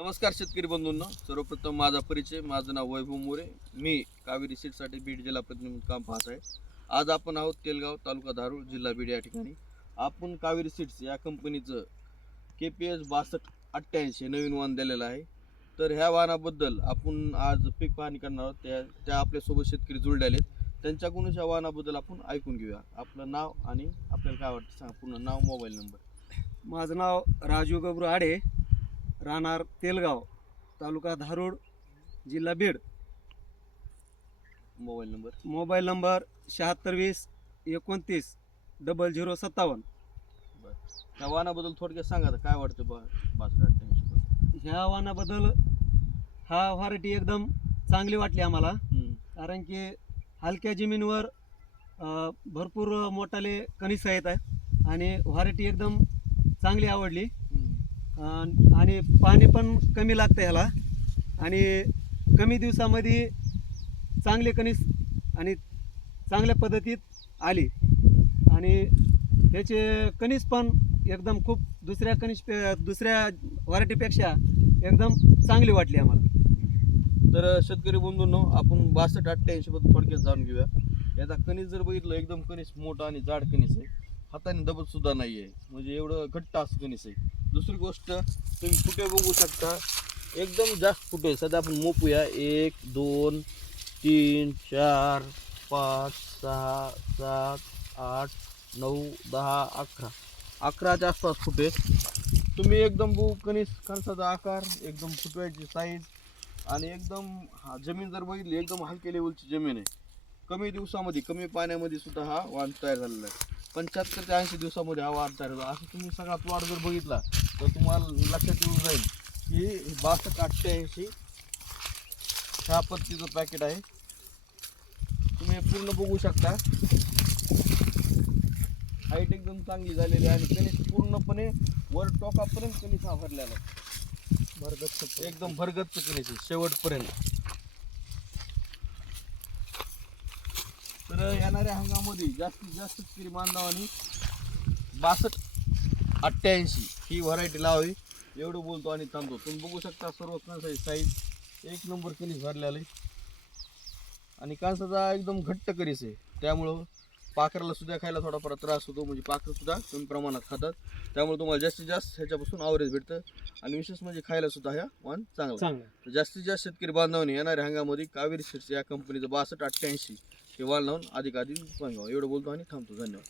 नमस्कार शेतकरी बंधूंना. सर्वप्रथम माझा परिचय माझं नाव वैभव मोरे. मी कावेरी सीटसाठी बीड जिल्हा प्रतिनिधी काम पाहत आहे. आज आपण आहोत तेलगाव तालुका धारूळ जिल्हा बीड या ठिकाणी. आपण कावेरी सीट्स या कंपनीचं के पी एस बासष्ट अठ्ठ्याऐंशी नवीन वाहन दिलेलं आहे. तर ह्या वाहनाबद्दल आपण आज पीक पाहणी करणार आहोत. त्या त्या आपल्यासोबत शेतकरी जुळले आहेत. त्यांच्याकडूनच या वाहनाबद्दल आपण ऐकून घेऊया. आपलं नाव आणि आपल्याला काय वाटतं सांगा. पूर्ण नाव मोबाईल नंबर. माझं नाव राजू गबरू आडे. राहणार तेलगाव तालुका धारूर जिल्हा Beed. Mobile number? Mobile number शहात्तर वीस एकोणतीस डबल झिरो सत्तावन्न. त्या वाहनाबद्दल थोडक्यात सांगा आता काय वाटतं बा ह्या वाहनाबद्दल हा व्हरायटी एकदम चांगली वाटली आम्हाला. कारण की हलक्या जमिनीवर अ, भरपूर मोठाले कणीस आहेत आहे आणि व्हरायटी एकदम चांगली आवडली. आणि पाणी पण कमी लागतं ह्याला. आणि कमी दिवसामध्ये चांगले कणीस आणि चांगल्या पद्धतीत आली. आणि ह्याचे कणीस पण एकदम खूप दुसऱ्या कणीस दुसऱ्या व्हरायटीपेक्षा एकदम चांगली वाटली आम्हाला. तर शेतकरी बंधूंनो आपण बासष्ट अठ्ठ्याऐंशीबद्दल थोडक्यात जाणून घेऊया. याचा कणीस जर बघितलं एकदम कणीस मोठा आणि जाड कणीस आहे. हाताने दबत सुद्धा नाही आहे म्हणजे एवढं घट्ट असं कणीस आहे. दुसरी गोष्ट तुम्ही फुटे बघू शकता एकदम जास्त फुटे सध्या आपण मोपूया एक दोन तीन चार पाच सहा सात आठ नऊ दहा अकरा. अकराच्या आसपास फुटे तुम्ही एकदम बघू कणीस कणसाचा आकार एकदम फुटव्याची साईज आणि एकदम हा जमीन जर बघितली एकदम हलके लेवलची जमीन आहे. कमी दिवसामध्ये कमी पाण्यामध्ये सुद्धा हा वाण तयार झालेला आहे. पंच्याहत्तर ते ऐंशी दिवसामध्ये हा वाण तयार असं तुम्ही सगळा प्लॉट जर बघितला तर तुम्हाला लक्षात येऊन जाईल की बासष्ट अठ्ठ्याऐंशी ह्या पद्धतीचं पॅकेट आहे. तुम्ही पूर्ण बघू शकता. हाईट एकदम चांगली झालेली आहे आणि कणीस पूर्णपणे वर टोकापर्यंत कणीस आहे. भरगत एकदम भरगच्च कणीस शेवटपर्यंत. तर येणाऱ्या हंगामामध्ये जास्तीत जास्त शेतकरी बांधवांनी बासष्ट अठ्ठ्याऐंशी ही व्हरायटी लावावी. एवढं बोलतो आणि थांबतो. तुम्ही बघू शकता सर्व कणसाची साईज एक नंबर कणीस भरलेला. आहे आणि कणसाचा एकदम घट्ट करीस आहे. त्यामुळं पाखराला सुद्धा खायला थोडाफार त्रास होतो म्हणजे पाखरं सुद्धा कमी प्रमाणात खातात. त्यामुळे तुम्हाला जास्तीत जास्त ह्याच्यापासून आवरेज भेटतं. आणि विशेष म्हणजे खायला सुद्धा ह्या वाण चांगला. तर जास्तीत जास्त शेतकरी बांधवांनी येणाऱ्या हंगामध्ये कावेरी सीड्स या कंपनीचं बासष्ट अठ्ठ्याऐंशी हे वाल लावून अधिक अधिक बांधावं एवढं बोलतो आणि थांबतो. धन्यवाद.